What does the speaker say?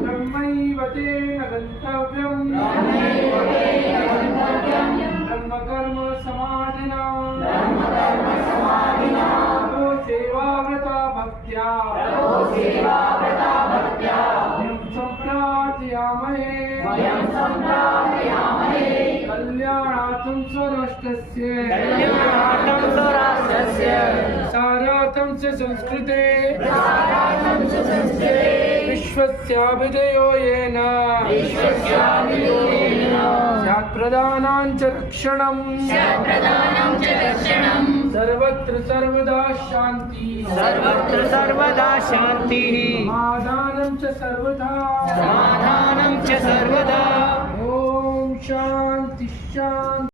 ब्रह्मैव तेन गन्तव्यम् ब्रह्मकर्म समाधिना ततो सेवाव्रता भक्त्या वयं सम्प्रार्थयामहे कल्याणार्थं स्वराष्ट्रस्य सारार्थं च संस्कृते विश्वस्याभिजयो येन स्यात्प्रदानां च रक्षणम् सर्वत्र सर्वदा शान्तिः समाधानं च सर्वदा ॐ शान्ति शान्ति।